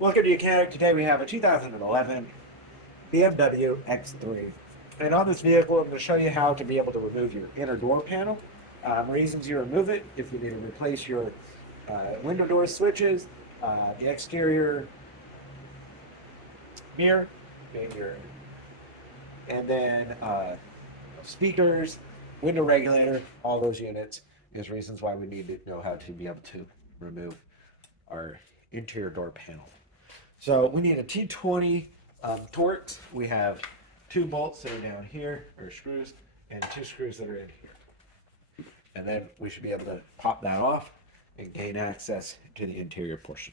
Welcome to Mechanic. Today we have a 2011 BMW X3. And on this vehicle, I'm going to show you how to be able to remove your inner door panel. Reasons you remove it: if you need to replace your window door switches, the exterior mirror, being your, and then speakers, window regulator, all those units is reasons why we need to know how to be able to remove our interior door panel. So we need a T20 Torx. We have 2 bolts that are down here, or screws, and 2 screws that are in here. And then we should be able to pop that off and gain access to the interior portion.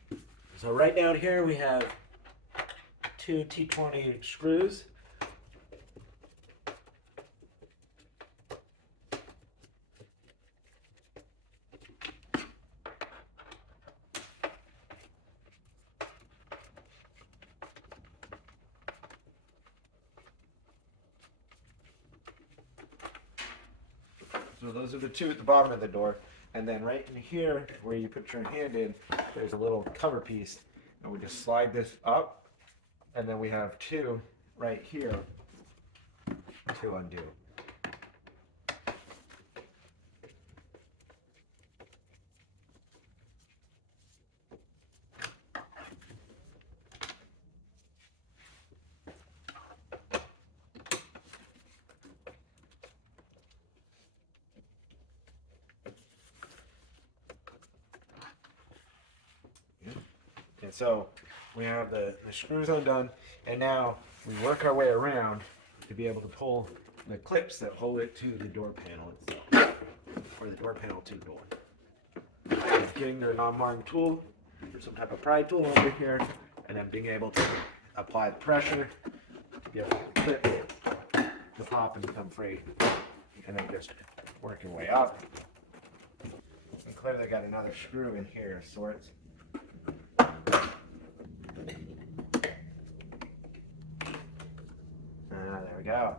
So right down here we have 2 T20 screws. So those are the 2 at the bottom of the door. And then right in here, where you put your hand in, there's a little cover piece. And we just slide this up. And then we have 2 right here to undo. And so we have the screws undone, and now we work our way around to be able to pull the clips that hold it to the door panel itself, or the door panel to the door. And getting their non-marring tool, or some type of pry tool over here, and then being able to apply the pressure to be able to clip the pop and become free, and then just work your way up. And clearly got another screw in here of sorts. There we go.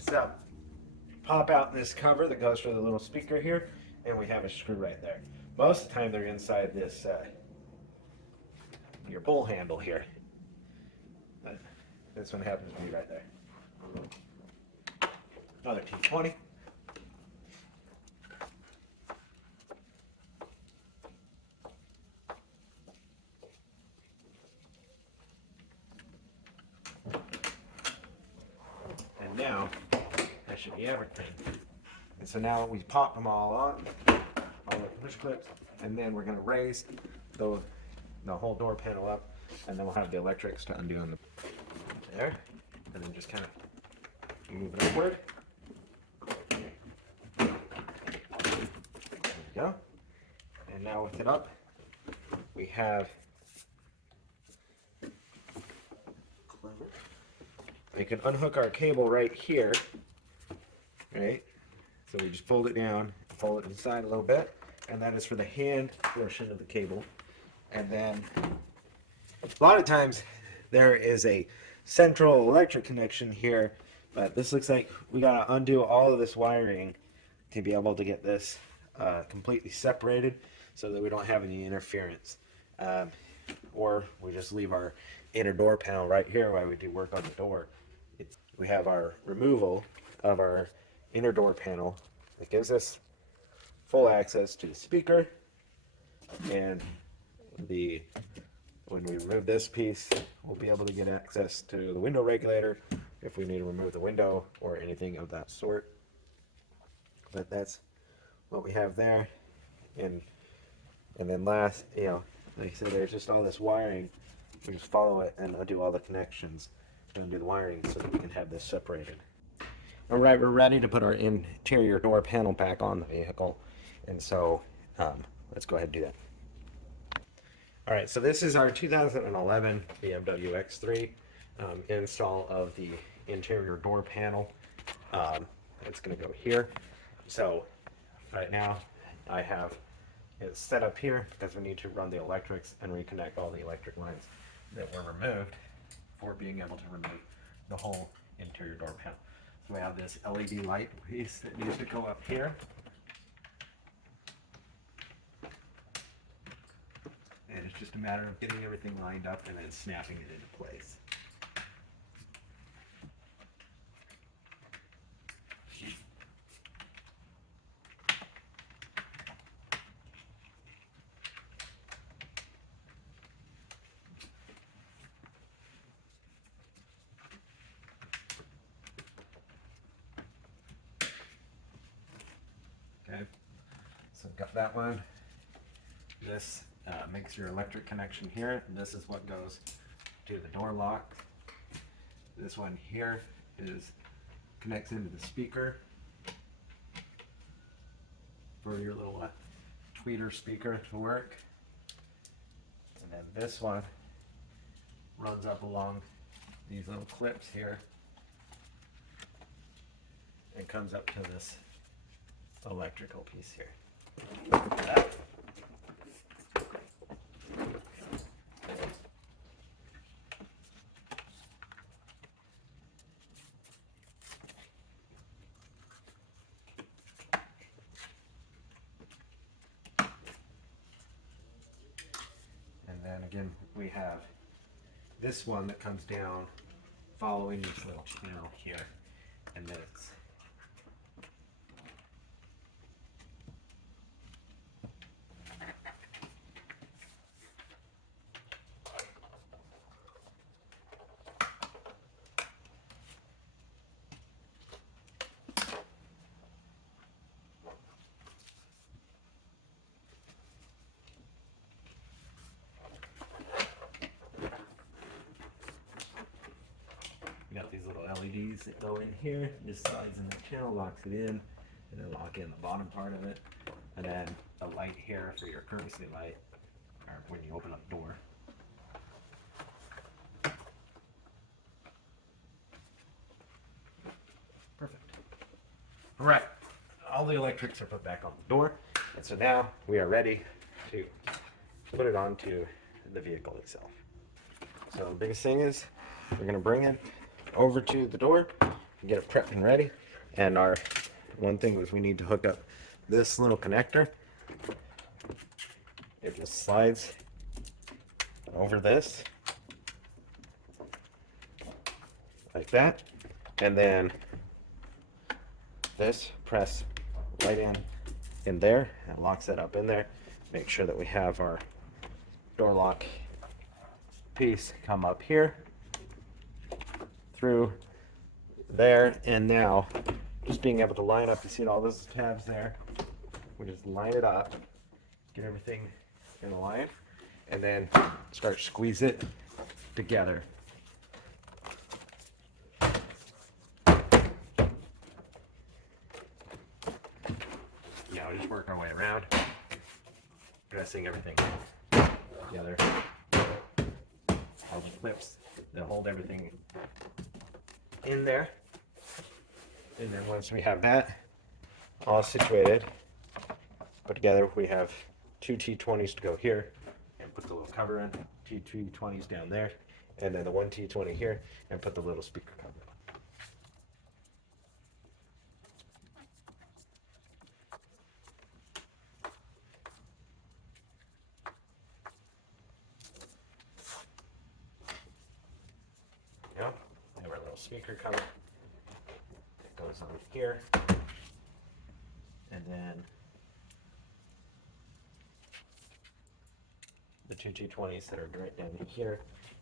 So, pop out this cover that goes for the little speaker here, and we have a screw right there. Most of the time they're inside this, your pull handle here. But this one happens to be right there. Another T20. And now, that should be everything. And so now we pop them all on, all the push clips, and then we're going to raise the whole door panel up, and then we'll have the electrics to undo on the there, and then just kind of move it upward. There we go. And now with it up, we have we can unhook our cable right here, right? So we just fold it down, fold it inside a little bit, and that is for the hand portion of the cable. And then a lot of times there is a central electric connection here, but this looks like we gotta undo all of this wiring to be able to get this completely separated so that we don't have any interference. Or we just leave our inner door panel right here while we do work on the door. We have our removal of our inner door panel that gives us full access to the speaker, and when we remove this piece, we'll be able to get access to the window regulator if we need to remove the window or anything of that sort. But that's what we have there. And then last, like I said, there's just all this wiring. We just follow it and undo all the connections and undo the wiring so that we can have this separated. All right, we're ready to put our interior door panel back on the vehicle. And so let's go ahead and do that. All right, so this is our 2011 BMW X3 install of the interior door panel. It's going to go here. So right now I have it set up here because we need to run the electrics and reconnect all the electric lines that were removed for being able to remove the whole interior door panel. So we have this LED light piece that needs to go up here. And it's just a matter of getting everything lined up and then snapping it into place. Okay, so got that one. This makes your electric connection here, and this is what goes to the door lock. This one here connects into the speaker for your little tweeter speaker to work. And then this one runs up along these little clips here and comes up to this electrical piece here. And then again, we have this one that comes down following this little channel here, and then it's we got these little LEDs that go in here. This slides in the channel, locks it in, and then lock in the bottom part of it. And then a light here for your courtesy light, or when you open up the door. Perfect. All right, all the electrics are put back on the door, and so now we are ready to put it onto the vehicle itself. So the biggest thing is we're going to bring it over to the door and get it prepped and ready. And our one thing was we need to hook up this little connector. It just slides over this like that, and then this press right in there and locks it up in there. Make sure that we have our door lock piece come up here through there, and now just being able to line up, you see all those tabs there, we just line it up, get everything in line, and then start squeeze it together. Now just work our way around, pressing everything together. All the clips that hold everything in there. And then once we have that all situated, put together, we have two T20s to go here and put the little cover in, two T20s down there, and then the one T20 here, and put the little speaker cover in. Yeah, we have our little speaker cover. It goes on here, and then the two T20s that are right down here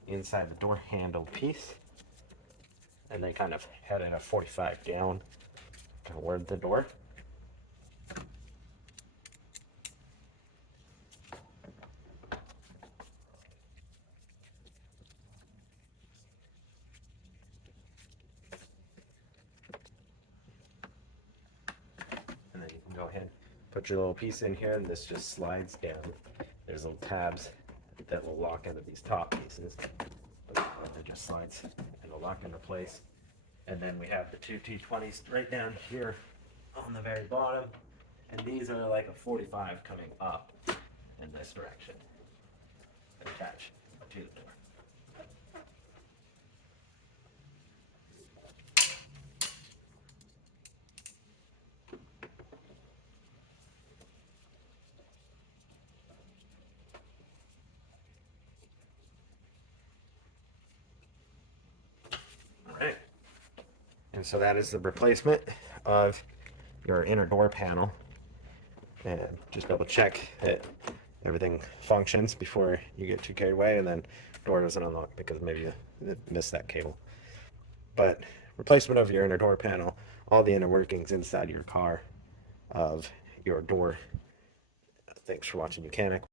inside the door handle piece, and they kind of head in a 45 down toward the door. And then you can go ahead and put your little piece in here, and this just slides down. There's little tabs that will lock into these top pieces. It just slides and will lock into place. And then we have the two T20s right down here on the very bottom. And these are like a 45 coming up in this direction, attached to the door. And so that is the replacement of your inner door panel. And just double check that everything functions before you get too carried away, and then door doesn't unlock because maybe you missed that cable. But replacement of your inner door panel, all the inner workings inside your car of your door. Thanks for watching Mechanic.